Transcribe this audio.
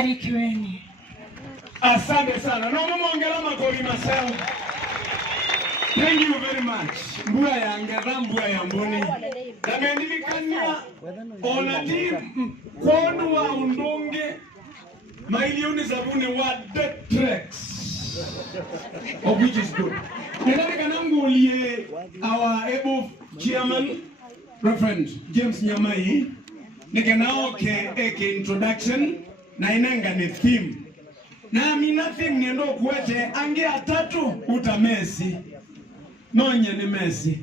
Barikiweni. Asante sana. No mongela makoli masao. Thank you very much. Mbua ya ngera, mbua ya mboni. Damendilikania onati konu wa undonge mailioni zabuni wa death tracks. Of which is good. Nedari kanangu liye our able chairman, Reverend James Nyamai. Nikenao ke introduction na inanga ni theme. Na mina theme niendo kuwete ange atatu uta Messi. Nonye ni Messi.